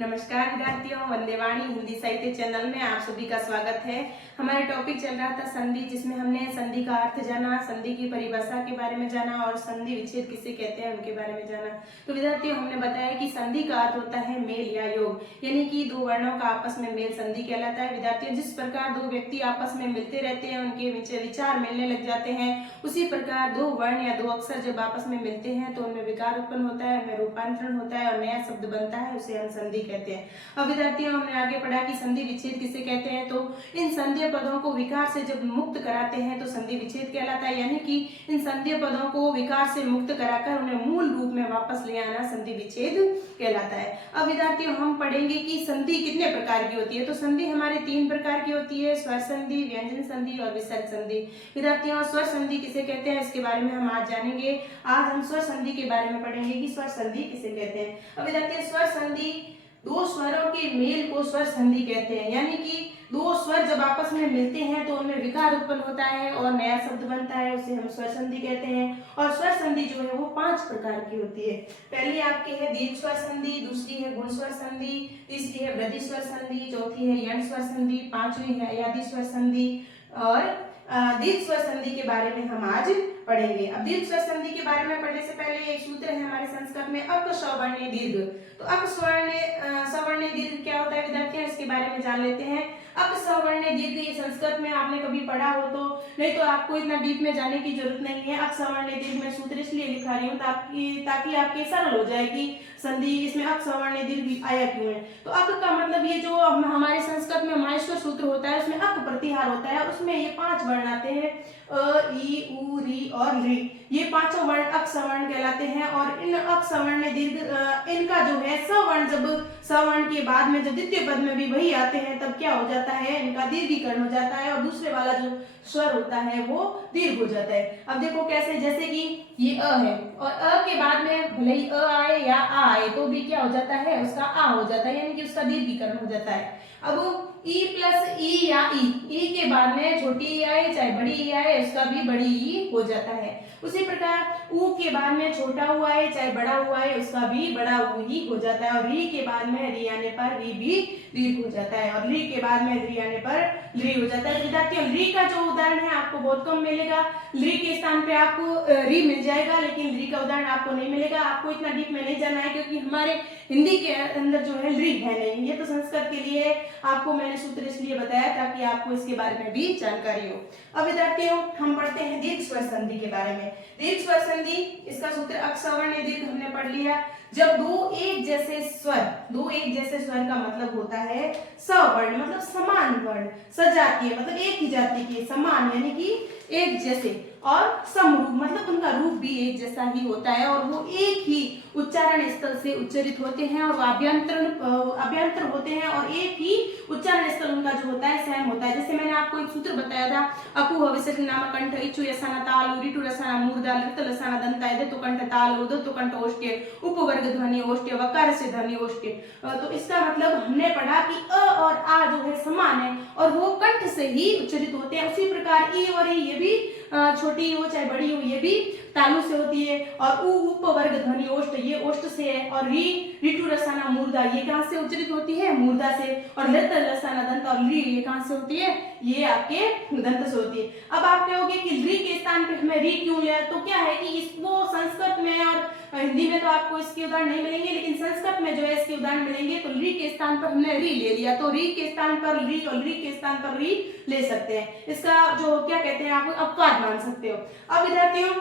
नमस्कार विद्यार्थियों, वंदे वाणी हिंदी साहित्य चैनल में आप सभी का स्वागत है। हमारा टॉपिक चल रहा था संधि, जिसमें हमने संधि का अर्थ जाना, संधि की परिभाषा के बारे में जाना और संधि विच्छेद किसे कहते हैं उनके बारे में जाना। तो विद्यार्थियों, हमने बताया कि संधि का अर्थ होता है मेल या योग, यानी कि दो वर्णों का आपस में मेल संधि कहलाता है। विद्यार्थियों, जिस प्रकार दो व्यक्ति आपस में मिलते रहते हैं, उनके विचार मिलने लग जाते हैं, उसी प्रकार दो वर्ण या दो अक्षर जब आपस में मिलते हैं तो उनमें विकार उत्पन्न होता है, उनमें रूपांतरण होता है और नया शब्द बनता है, उसे हम संधि कहते हैं। अब विद्यार्थियों, हमने आगे पढ़ा कि संधि विच्छेद किसे कहते हैं। तो इन संधीय पदों को विकार से जब मुक्त कराते हैं तो संधि विच्छेद कहलाता है, यानी कि इन संधीय पदों को विकार से मुक्त कराकर उन्हें मूल रूप में वापस ले आना संधि विच्छेद कहलाता है। अब विद्यार्थियों, हम पढ़ेंगे कि संधि कितने प्रकार की होती है। तो संधि हमारे तीन प्रकार की होती है: स्वर संधि, व्यंजन संधि और विसर्ग संधि। विद्यार्थियों, स्वर संधि किसे कहते हैं इसके बारे में हम आज जानेंगे। आज हम स्वर संधि के बारे में पढ़ेंगे कि स्वर संधि किसे कहते हैं। अब विद्यार्थियों, स्वर संधि दो स्वरों के मेल को स्वर संधि कहते हैं, यानी कि दो स्वर जब आपस में मिलते हैं तो उनमें विकार उत्पन्न होता है और नया शब्द बनता है, उसे हम स्वर संधि कहते हैं। और स्वर संधि जो है वो 5 प्रकार की होती है। पहली आपकी है दीर्घ स्वर संधि, दूसरी है गुण स्वर संधि, तीसरी है वृद्धि स्वर संधि, चौथी है यण स्वर संधि, पांचवी है अयादि स्वर संधि और दीर्घ स्वर संधि के बारे में हम आज पढ़ेंगे। अब दीर्घ स्वर संधि के बारे में पढ़ने से पहले एक सूत्र है हमारे संस्कृत में, अक सवर्णे दीर्घ। तो अक सवर्णे दीर्घ क्या होता है विद्यार्थियों, इसके बारे में जान लेते हैं। अक सवर्णे दीर्घ ये संस्कृत में आपने कभी पढ़ा हो तो, नहीं तो आपको इतना डीप में जाने की जरूरत नहीं है। अक सवर्णे दीर्घ में सूत्र इसलिए लिखा रही हूँ ताकि आपके सरल हो जाए कि संधि इसमें अक सवर्णे दीर्घ आया क्यों है। तो अक का मतलब ये जो हमारे संस्कृत में माहेश्वर सूत्र होता है उसमें अक प्रत्याहार होता है और उसमें ये 5 वर्ण आते हैं, अ, ई, उ, री और री। ये पांचों वर्ण अक सवर्ण कहलाते हैं और इन अक सवर्ण दीर्घ इनका जो है सवर्ण, जब सवर्ण के बाद में जब द्वितीय पद में भी वही आते हैं तब क्या हो जाता है, इनका दीर्घीकरण हो जाता है और दूसरे वाला जो स्वर होता है वो दीर्घ हो जाता है। अब देखो कैसे, जैसे कि ये अ है और अ के बाद में भले ही अ आए या आ आए तो भी क्या हो जाता है, उसका आ हो जाता है, यानी कि उसका दीर्घीकरण हो जाता है। अब ई प्लस ई या ई के बाद में छोटी ई आए चाहे बड़ी ई आए उसका भी बड़ी ई हो जाता है। उसी प्रकार ऊ के बाद में छोटा ऊ आए चाहे बड़ा ऊ आए उसका भी बड़ा ऊ ही हो जाता है और री के बाद में री आने पर री भी दीर्घ हो जाता है और री के बाद में री आने पर री हो जाता है। विद्यार्थियों, री का जो उदाहरण है आपको बहुत कम मिलेगा। री के स्थान पे आपको री मिल जाएगा लेकिन री का उदाहरण आपको नहीं मिलेगा। आपको इतना डीप में नहीं जाना है क्योंकि हमारे हिंदी के अंदर जो है री है नहीं, ये तो संस्कृत के लिए आपको मैंने सूत्र इसलिए बताया ताकि आपको इसके बारे में भी जानकारी हो। अब विद्यार्थियों, हम पढ़ते हैं दीर्घ स्वर संधि के बारे में। दीर्घ स्वर संधि, इसका सूत्र अक सवर्ण दीर्घ हमने पढ़ लिया। जब दो एक जैसे स्वर का मतलब होता है सवर्ण, मतलब समान वर्ण, सजातीय मतलब एक ही जाति के, समान यानी कि एक जैसे, और समरूप मतलब उनका रूप भी एक जैसा ही होता है और वो एक ही उच्चारण स्थल से उच्चारित होते हैं और अभ्यंतर होते हैं और एक ही उच्चारण स्थल उनका जो होता है सेम होता है। जैसे मैंने आपको एक सूत्र बताया था, अकु विसर्ग नाम कंठ इच्छु यसाना ताल रिटु रसाना मूर्धा लृत लसाना दंता यदि तो कंठ ताल उदो तो कंठ ओष्ठ्य उपवर्ग ध्वनि ओष्ठ्य वकार से ध्वनि ओष्ठ्य। तो इसका मतलब हमने पढ़ा कि अ और आ जो है समान है और वो कंठ से ही उच्चारित होते हैं। उसी प्रकार ई और ई, ये भी छोटी हो चाहे बड़ी हो, ये भी तालु से होती है और उ उपवर्ग ध्वनि ओष्ठ, ये ओष्ठ से है और री रिटु रसाना मूर्धा, ये कहां से उच्चारित होती है, मूर्धा से, और लृत रसाना दंत और री, ये कहां से होती है, ये आपके दंत से होती है। अब आप कहोगे कि री के स्थान पे हमें री क्यों लिया, तो क्या है कि इसको संस्कृत में और हिंदी में तो आपको इसके उदाहरण नहीं मिलेंगे लेकिन संस्कृत में जो है इसके उदाहरण मिलेंगे। तो री के स्थान पर हमने री ले लिया, तो री के स्थान पर री और री के स्थान पर री ले सकते हैं। इसका जो क्या कहते हैं, आप अपवाद मान सकते हो। अब विद्यार्थियों,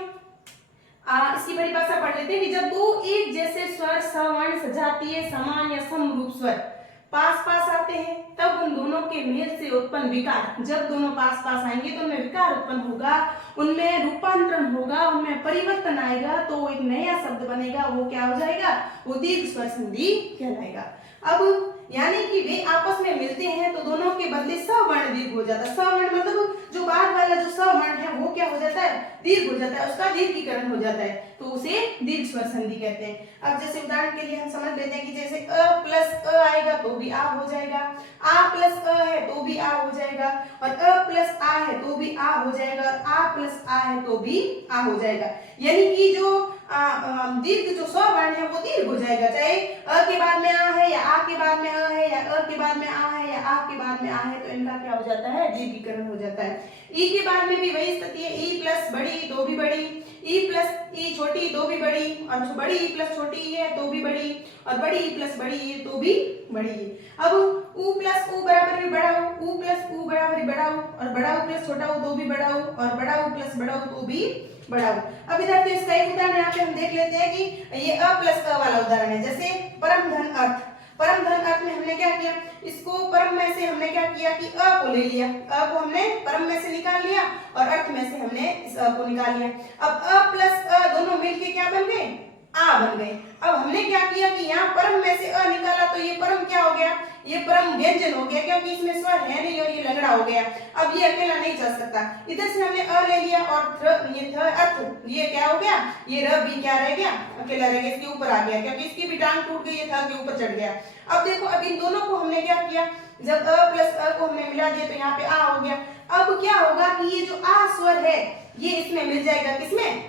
इसकी परिभाषा पढ़ लेते हैं कि जब दो एक जैसे स्वर सवर्ण, सजातीय, समान या समरूप स्वर पास पास आते हैं तब उन दोनों के मेल से उत्पन्न विकार, जब दोनों पास पास आएंगे तो उनमें विकार उत्पन्न होगा, उनमें रूपांतरण होगा, उनमें परिवर्तन आएगा, तो एक नया शब्द बनेगा, वो क्या हो जाएगा, वो दीर्घ स्वर संधि कहलाएगा। अब यानी कि वे आपस में मिलते हैं तो दोनों के बदले सवर्ण दीर्घ हो जाता है। सवर्ण मतलब जो बाद वाला जो सवर्ण है वो क्या हो जाता है, दीर्घ हो जाता है, उसका दीर्घीकरण हो जाता है, तो उसे दीर्घ स्वर संधि कहते हैं। अब जैसे उदाहरण के लिए हम समझ लेते हैं कि जैसे अ प्लस अ आएगा तो भी आ हो जाएगा, आ प्लस अ है तो भी आ हो जाएगा और अ प्लस आ है तो भी आ हो जाएगा और आ प्लस आ है तो भी आ हो जाएगा। यानी कि जो दीर्घ जो स्वर वर्ण है वो दीर्घ हो जाएगा, चाहे अ के बाद में आ है या आ के बाद में अ है या अ के बाद में आ है या आ के बाद में आ है, तो इनका क्या हो जाता है, दीर्घीकरण हो जाता है। ई के बाद में भी वही स्थिति है, ई प्लस बड़ी दो भी बड़ी, ई प्लस ई छोटी दो भी बड़ी, और बड़ी ई प्लस छोटी ई है तो भी बड़ी, और बड़ी ई प्लस बड़ी ई तो भी बड़ी है। अब उ प्लस उ बराबर भी बड़ा उ प्लस उ बराबर बड़ा और बड़ा उ प्लस छोटा उ तो भी बड़ा और बड़ा उ प्लस बड़ा उ तो भी बड़ा उ। अब इधर तो इसका एक उदाहरण यहाँ पे हम देख लेते हैं कि ये अ प्लस अ वाला उदाहरण है, जैसे परम धन अर्थ। परम धन अर्थ में हमने क्या किया, इसको परम में से हमने क्या किया कि अ को ले लिया, अ को हमने परम में से निकाल लिया और अर्थ में से हमने इस अ को निकाल लिया। अब अ प्लस अ दोनों मिलके क्या बन गए, आ बन गए। अब हमने क्या किया कि यहाँ परम में से अ निकाला तो ये परम क्या हो गया, ये परम व्यंजन हो गया, क्योंकि इसमें स्वर है नहीं और ये लंगड़ा हो गया। अब ये अकेला नहीं चल सकता, इधर से हमने अ ले लिया और ये थ अर्थ, ये क्या हो गया, ये र भी क्या रह गया, अकेला रह गया, इसके ऊपर आ गया, क्योंकि इसकी भी टांग टूट गई, ये थ के ऊपर चढ़ गया। अब देखो, अब इन दोनों को हमने क्या किया, जब अ प्लस अ को हमने मिला दिया तो यहाँ पे आ हो गया। अब क्या होगा कि ये जो आ स्वर है ये इसमें मिल जाएगा, किसमें,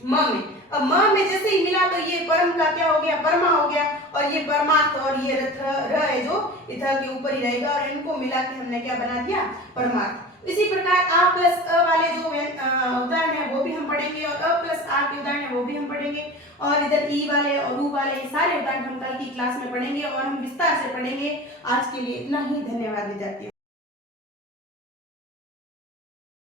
म में। अब म में जैसे ही मिला तो ये परम का क्या हो गया, परमा हो गया, और ये परमार्थ और ये र है जो इधर के ऊपर ही रहेगा, और इनको मिला के हमने क्या बना दिया, परमार्थ। इसी प्रकार आ प्लस अ वाले जो उदाहरण है वो भी हम पढ़ेंगे, और अ प्लस आ के उदाहरण है वो भी हम पढ़ेंगे, और इधर ई वाले और ऊ वाले ये सारे उदाहरण हम कल की क्लास में पढ़ेंगे और हम विस्तार से पढ़ेंगे। आज के लिए इतना ही, धन्यवाद विद्यार्थियों।